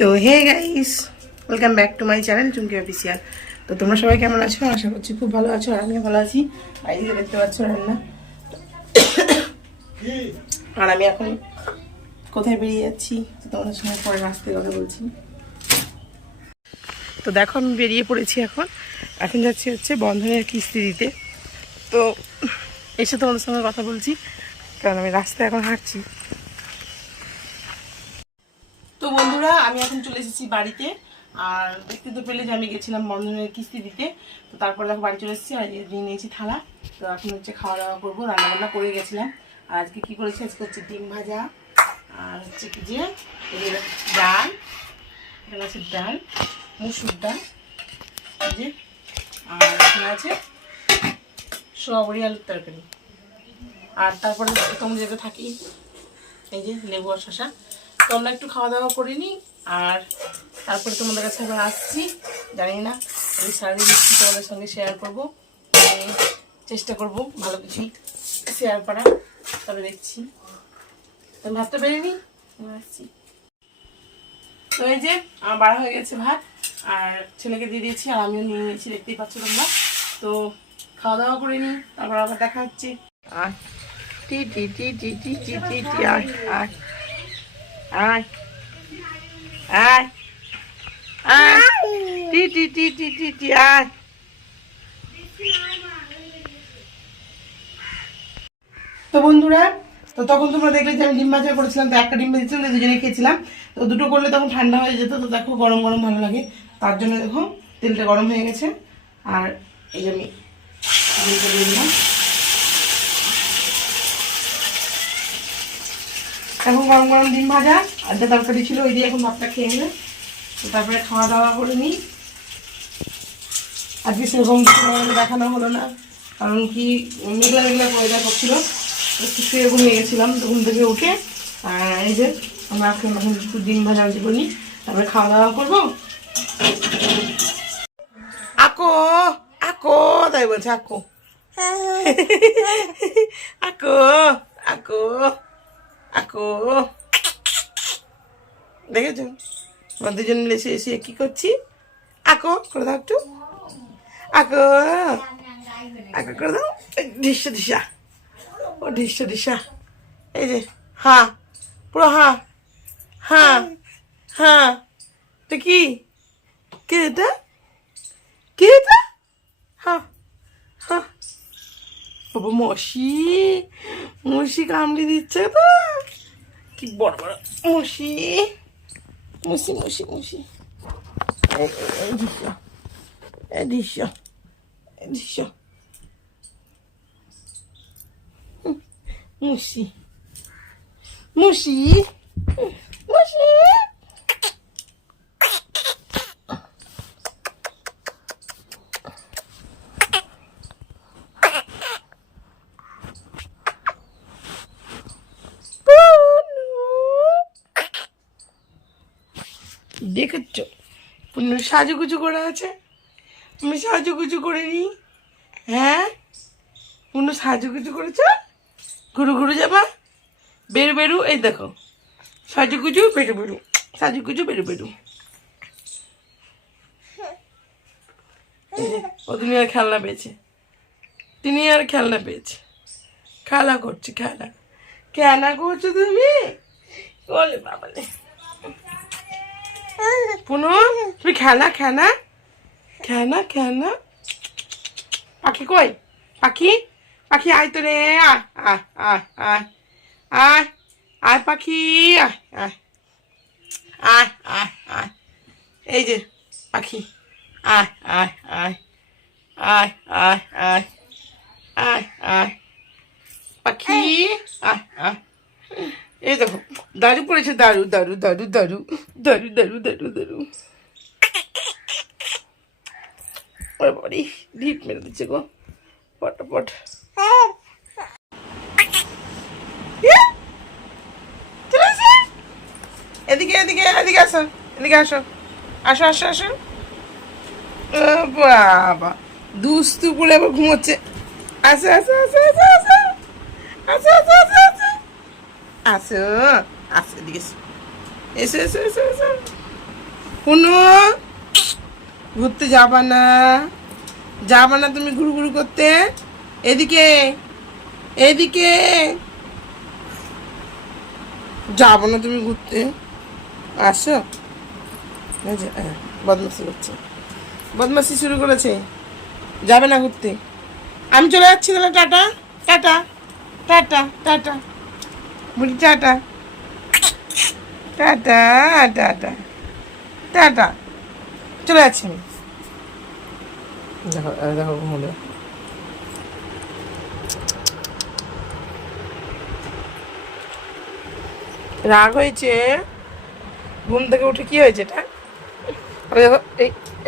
তো hey guys, welcome back to my channel Chumki official. তো তোমরা সবাই কেমন আছো? আশা করছি খুব ভালো আছো, আর আমিও ভালো আছি। আর এই যে দেখতে পাচ্ছ রান্না। আর আমি এখন কোথায় বেরিয়ে যাচ্ছি তো তোমাদের সঙ্গে পরে রাস্তায় কথা বলছি। তো দেখো আমি বেরিয়ে পড়েছি, এখন যাচ্ছি হচ্ছে বন্ধনের কিস্তি দিতে। তো এসে তোমাদের সঙ্গে কথা বলছি, কারণ আমি রাস্তায় এখন হাঁটছি। তো বন্ধুরা, আমি এখন চলে এসেছি বাড়িতে। আর দেখতে তো পেলে যে আমি গেছিলাম বন্ধনের কিস্তি দিতে। তো তারপরে দেখো বাড়ি চলে এসেছি, আর নিয়ে নিয়েছি থালা। তো এখন হচ্ছে খাওয়া দাওয়া করবো, রান্নাবান্না করে গেছিলাম। আর আজকে কী করেছি, আজকে হচ্ছে ডিম ভাজা, আর হচ্ছে কি যে ডাল, এখানে আছে ডাল, মুসুর ডাল, এই যে, আর এখানে আছে সোয়াবড়ি আলুর তরকারি। আর তারপরে তোমরা যেতে থাকি এই যে লেবু আর শশা। তো আমরা একটু খাওয়া দাওয়া করিনি, আর তারপরে তোমাদের কাছে আবার আসছি। জানি না এই সারাদিন মিষ্টি তোমাদের সঙ্গে শেয়ার করবো, চেষ্টা করবো ভালো কিছুই শেয়ার করা। তবে দেখছি, আমি ভাতটা বেরিয়ে আসছি। তো এই যে আমার বাড়া হয়ে গেছে ভাত, আর ছেলেকে দিয়ে দিয়েছি, আর আমিও নিয়ে নিয়েছি, দেখতেই পাচ্ছ তোমরা। তো খাওয়া দাওয়া করে নিই, তারপর আবার দেখা হচ্ছে। আর টি টি টি টি টি টি টি টি আয় আয় আয় আয় আয় টি টি টি টি টি টি আয়। তো বন্ধুরা, তো তখন তোমরা দেখলে যে আমি ডিম ভাজা করেছিলাম। তো একটা ডিম ভেজেছিলাম, দুজনে খেয়েছিলাম। তো দুটো করলে তখন ঠান্ডা হয়ে যেত। তো দেখো গরম গরম ভালো লাগে, তার জন্য দেখো তেলটা গরম হয়ে গেছে। আর এই যে আমি ডিমটা দিয়ে দিলাম। এখন গরম গরম ডিম ভাজা আর যা তরকারি ছিল ওই দিয়ে এখন ভাতটা খেয়ে নেবে। তো তারপরে খাওয়া দাওয়া করে নিই। আজকে সেরকম দেখানো হলো না, কারণ কি মেঘলা মেঘলা পয়দা করছিল, একটু শুয়ে ঘুমিয়ে গেছিলাম। তো ঘুম থেকে উঠে এই যে আমরা এখন একটু ডিম ভাজা ভাজি করি, তারপরে খাওয়া দাওয়া করবো। আকো আকো তাই বলছে, আকো আকো আকো আকো। দেখেছো আমরা দুজন মিলে এসে কি করছি? আকো করে দাও একটু, আকো আকো করে দাও। ঢিসা ঢিসা, ও ঢিসা ঢিসা। এই যে হ্যাঁ, পুরো হ্যাঁ হ্যাঁ হ্যাঁ। এটা কি, কে এটা, কে এটা? হ্যাঁ হ্যাঁ। বাবা মশি, মশি কামড়ে দিচ্ছে তো, কি বড় বড় মশি, মুসি মুসি মুসি। মুসি মুসি মুসি। দেখেছ পুনু সাজুগুজু করে আছে, আমি সাজুগুজু করে নি। হ্যাঁ পুনু সাজুগুজু করেছ, ঘুরু ঘুরু যাবা, বেরু বেরু। এই দেখো সাজুগুজু বেরু বেরু, সাজুগুজু বেরু বেরু। ও তুমি আর খেলনা পেয়েছে, তিনি আর খেলনা পেয়েছে, খেলা করছে, খেলা খেলা করছো তুমি। বলে বাবালে পুনু, তুমি খেলা খেলা খেলা খেলা। পাখি কই, পাখি পাখি আয় তো রে, আয় আয় আয় আয় আয় আয় পাখি, আয় আয় আয় আয় আয়। এই যে পাখি, আয় আয় আয় আয় আয় আয় আয় আয় পাখি, আয় আয়। এই দেখো দারু পড়েছে, দারু দারু দারু দারু দারু দারু দারু দারু। ওরে বাড়ি ঢিপ মেরে দিচ্ছে গো পটাপট। এদিকে এদিকে এদিকে আসো, এদিকে আসো, আসো আসো আসো। বাবা দুস্তু বলে আবার ঘুমোচ্ছে। আসো আসো আসো আসো আসো আসো আসো আসো আসো আসো আসো, এদিকে এসো এসো এসো এসো এসো। পুনু ঘুরতে যাবা না, যাবা না তুমি ঘুরু ঘুরু করতে? এদিকে এদিকে যাবো না তুমি ঘুরতে, আসো। বদমাসি করছে, বদমাসি শুরু করেছে, যাবে না ঘুরতে। আমি চলে যাচ্ছি তাহলে, টাটা টাটা টাটা টাটা, বলি টাটা টাটা টাটা টাটা, চলে যাচ্ছি আমি। দেখো দেখো ঘুমলে রাগ হয়েছে, ঘুম থেকে উঠে কি হয়েছে এটা? দেখো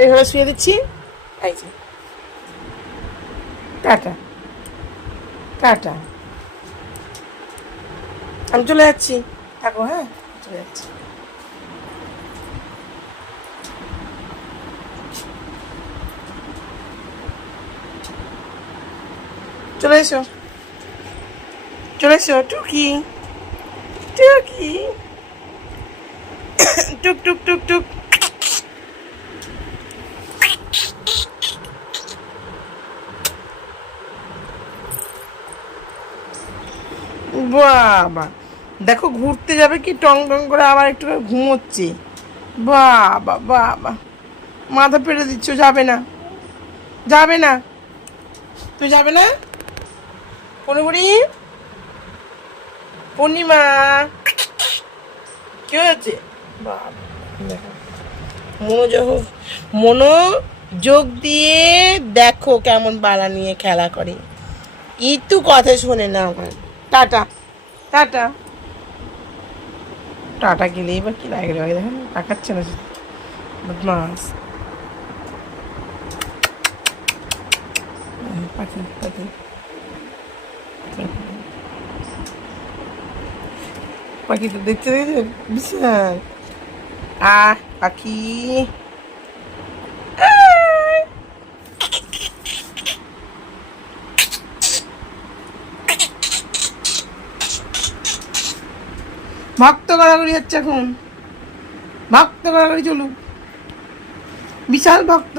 এইভাবে শুয়ে দিচ্ছি, এই যে টাটা টাটা, আমি চলে যাচ্ছি, থাকো, হ্যাঁ চলে যাচ্ছি। চলে এসো, চলে এসো, টুকি টুকি, টুক টুক টুক টুক। বাবা দেখো ঘুরতে যাবে কি টং টং করে আবার একটু ঘুমোচ্ছে, বাবা বাবা, মাথা পেড়ে দিচ্ছ, যাবে না, যাবে না, তুই যাবে না? পুরোপুরি পূর্ণিমা কি হয়েছে? বাবা দেখো, মনোযোগ দিয়ে দেখো কেমন বালা নিয়ে খেলা করে, একটু কথা শোনে না আমার। টাটা টাটা টাটা গেলে এবার কি লাগে রে, দেখেন তাকাচ্ছে না, বদমাস পাখি পাখি পাখি তো দেখতে দেখছে বিশাল, পাখি ভক্ত গড়াগড়ি হচ্ছে এখন, ভক্ত গড়াগড়ি চলুক, বিশাল ভক্ত।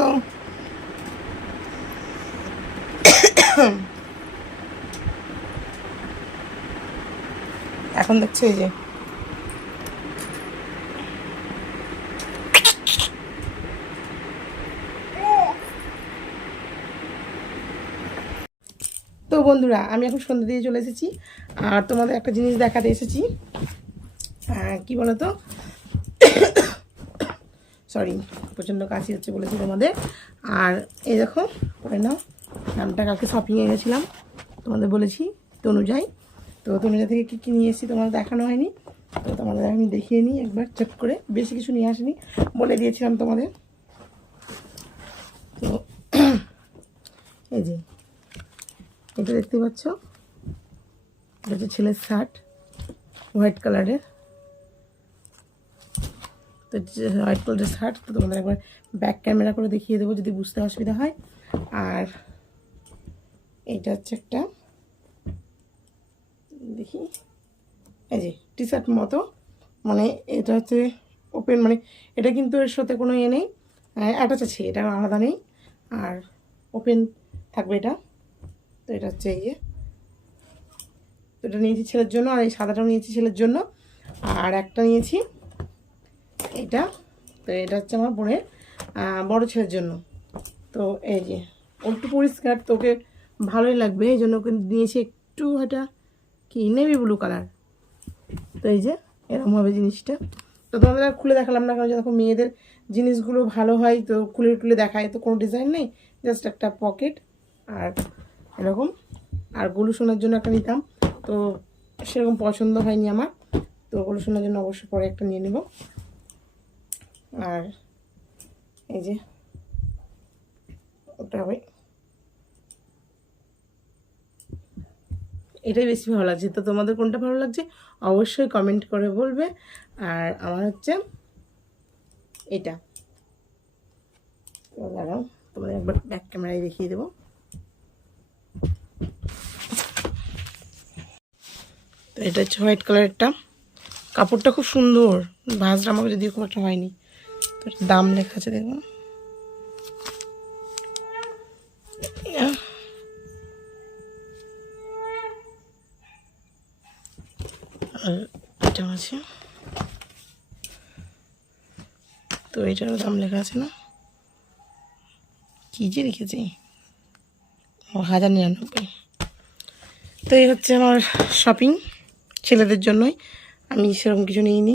এখন দেখছো এই যে তো বন্ধুরা, আমি এখন সন্ধ্যা দিয়ে চলে এসেছি, আর তোমাদের একটা জিনিস দেখাতে এসেছি, কি বলতো, সরি প্রচণ্ড কাশি হচ্ছে বলেছি তোমাদের। আর এই দেখো পরে নাও, নামটা কালকে শপিংয়ে গেছিলাম তোমাদের বলেছি তনুজাই, তো তনুজা থেকে কী কী নিয়ে এসেছি তোমাদের দেখানো হয়নি, তো তোমাদের আমি দেখিয়ে নিই একবার চেক করে, বেশি কিছু নিয়ে আসিনি, বলে দিয়েছিলাম তোমাদের। তো এই যে এটা দেখতে পাচ্ছ, এটা হচ্ছে ছেলের শার্ট, হোয়াইট কালারের, তো হোয়াইট কালারের শার্ট, তো তোমাদের একবার ব্যাক ক্যামেরা করে দেখিয়ে দেবো যদি বুঝতে অসুবিধা হয়। আর এইটা হচ্ছে একটা, দেখি এই যে টি শার্ট মতো, মানে এটা হচ্ছে ওপেন, মানে এটা কিন্তু এর সাথে কোনো ইয়ে নেই, অ্যাটাচ আছে, এটা আলাদা নেই, আর ওপেন থাকবে এটা। তো এটা হচ্ছে এই যে, তো এটা নিয়েছি ছেলের জন্য, আর এই সাদাটাও নিয়েছি ছেলের জন্য, আর একটা নিয়েছি এটা, তো এটা হচ্ছে আমার বোনের বড় ছেলের জন্য। তো এই যে একটু পরিষ্কার, তোকে ভালোই লাগবে এই জন্য ওকে নিয়েছি একটু, এটা কি নেভি ব্লু কালার। তো এই যে এরকম হবে জিনিসটা, তো তোমাদের আর খুলে দেখালাম না, কারণ যখন মেয়েদের জিনিসগুলো ভালো হয় তো খুলে টুলে দেখায়, তো কোনো ডিজাইন নেই, জাস্ট একটা পকেট আর এরকম। আর গলু সোনার জন্য একটা নিতাম, তো সেরকম পছন্দ হয়নি আমার, তো গলু সোনার জন্য অবশ্যই পরে একটা নিয়ে নেব। আর এই যে ওটা হবে, এটাই বেশি ভালো লাগছে, তো তোমাদের কোনটা ভালো লাগছে অবশ্যই কমেন্ট করে বলবে। আর আমার হচ্ছে এটা, তো দাঁড়াও তোমাদের একবার ব্যাক ক্যামেরায় দেখিয়ে দেবো। তো এটা হচ্ছে হোয়াইট কালারেরটা, কাপড়টা খুব সুন্দর, ভাঁজটা আমাকে যদিও খুব একটা হয়নি, তো দাম লেখা আছে দেখুন। আর এটা আছে, তো এটারও দাম লেখা আছে না, কী যে রেখেছি, 1099। তো এই হচ্ছে আমার শপিং ছেলেদের জন্যই, আমি সেরকম কিছু নিইনি।